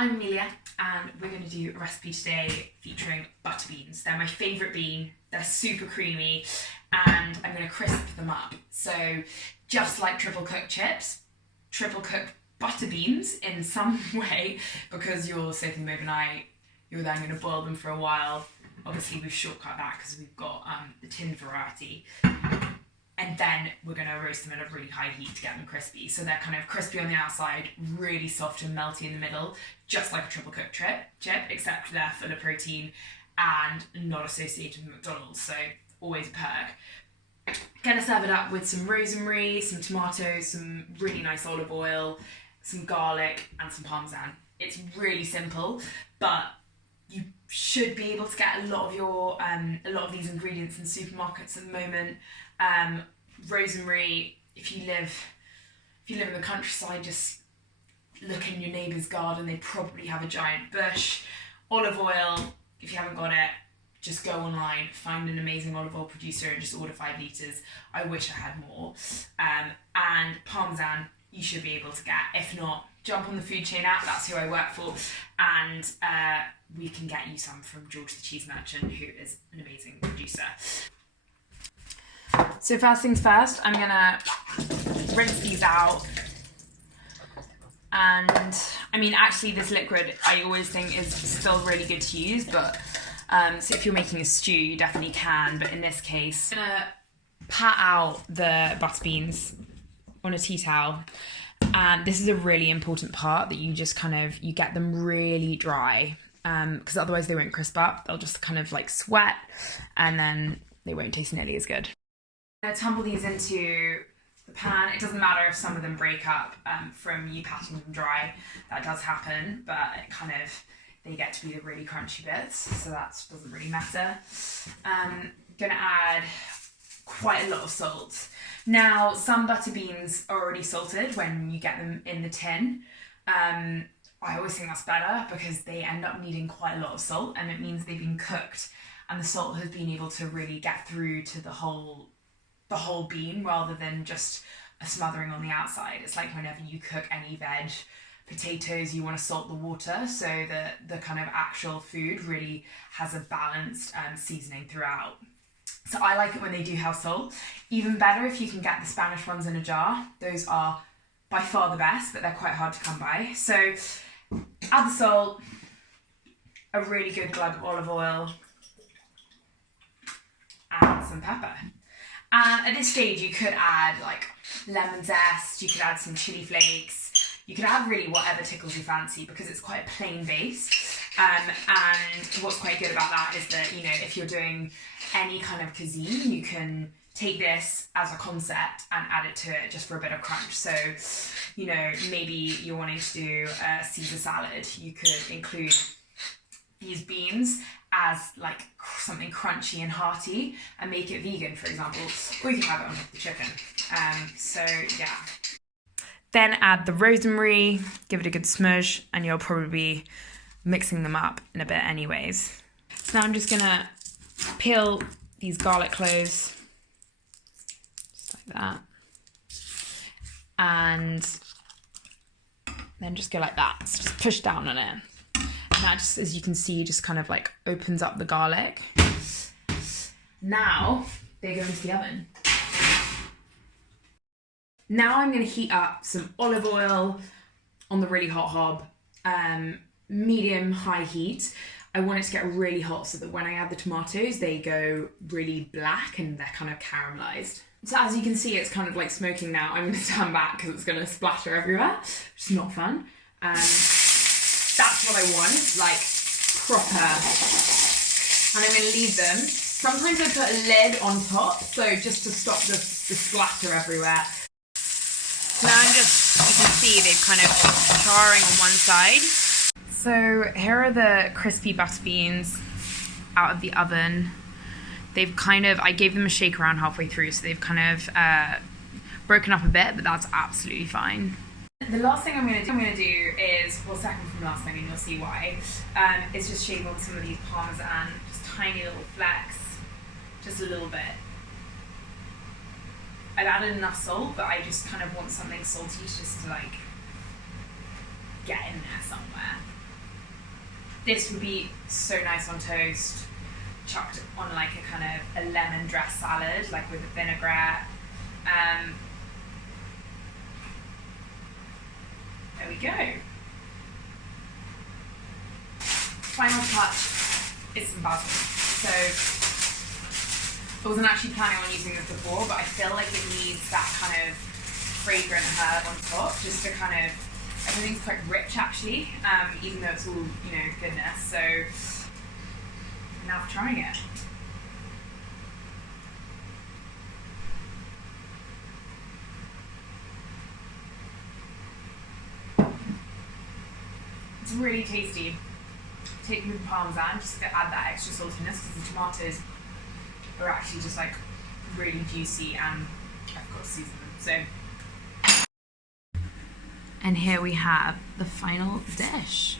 I'm Amelia and we're going to do a recipe today featuring butter beans. They're my favourite bean, they're super creamy and I'm going to crisp them up. So just like triple cooked chips, triple cooked butter beans in some way, because you're soaking them overnight, you're then going to boil them for a while. Obviously we've shortcut that because we've got the tinned variety. And then we're going to roast them at a really high heat to get them crispy. So they're kind of crispy on the outside, really soft and melty in the middle, just like a triple cooked chip, except they're full of protein and not associated with McDonald's, so always a perk. Gonna serve it up with some rosemary, some tomatoes, some really nice olive oil, some garlic and some parmesan. It's really simple, but you should be able to get a lot of these ingredients in supermarkets at the moment. Rosemary, if you live in the countryside, just look in your neighbour's garden, they probably have a giant bush. Olive oil, if you haven't got it, just go online, find an amazing olive oil producer and just order 5 litres. I wish I had more. And parmesan, you should be able to get. If not, jump on the Food Chain app, that's who I work for, and we can get you some from George the Cheese Merchant, who is an amazing producer. So first things first, I'm gonna rinse these out. And I mean, actually this liquid I always think is still really good to use, but so if you're making a stew, you definitely can, but in this case, I'm gonna pat out the butter beans on a tea towel. And this is a really important part, that you just you get them really dry, because otherwise they won't crisp up. They'll just kind of like sweat and then they won't taste nearly as good. I'm going to tumble these into the pan. It doesn't matter if some of them break up from you patting them dry. That does happen, but they get to be the really crunchy bits, so that doesn't really matter. I'm going to add quite a lot of salt. Now, some butter beans are already salted when you get them in the tin. I always think that's better because they end up needing quite a lot of salt, and it means they've been cooked and the salt has been able to really get through to the whole bean rather than just a smothering on the outside. It's like whenever you cook any veg, potatoes, you want to salt the water so that the kind of actual food really has a balanced seasoning throughout. So I like it when they do have salt. Even better if you can get the Spanish ones in a jar. Those are by far the best, but they're quite hard to come by. So add the salt, a really good glug of olive oil, and some pepper. And at this stage you could add like lemon zest, you could add some chili flakes, you could add really whatever tickles your fancy because it's quite a plain base. And what's quite good about that is that, you know, if you're doing any kind of cuisine, you can take this as a concept and add it to it just for a bit of crunch. So, you know, maybe you're wanting to do a Caesar salad, you could include these beans as like something crunchy and hearty and make it vegan, for example, or you can have it on top of the chicken. So yeah. Then add the rosemary, give it a good smudge, and you'll probably be mixing them up in a bit anyways. So now I'm just gonna peel these garlic cloves, just like that, and then just go like that. So just push down on it. And that just, as you can see, just kind of like opens up the garlic. Now they go into the oven. Now I'm going to heat up some olive oil on the really hot hob, medium-high heat. I want it to get really hot so that when I add the tomatoes, they go really black and they're kind of caramelized. So as you can see, it's kind of like smoking now. I'm going to stand back because it's going to splatter everywhere, which is not fun. That's what I want, like proper. And I'm going to leave them. Sometimes I put a lid on top, so just to stop the splatter everywhere. So now you can see they've kind of charring on one side. So here are the crispy butter beans out of the oven. They've I gave them a shake around halfway through, so they've kind of broken up a bit, but that's absolutely fine. The last thing I'm going to do is, well, second from last thing, and you'll see why, is just shave on some of these parmesan, just tiny little flecks, just a little bit. I've added enough salt, but I just kind of want something salty just to like get in there somewhere. This would be so nice on toast, chucked on like a kind of a lemon dressed salad, like with a vinaigrette. There we go. Final touch is some basil. So I wasn't actually planning on using this before, but I feel like it needs that kind of fragrant herb on top, just to kind of, everything's quite rich actually, even though it's all, you know, goodness. So now for trying it. It's really tasty. Take with parmesan just to add that extra saltiness, because the tomatoes are actually just like really juicy, and I've got to season them. So, and here we have the final dish.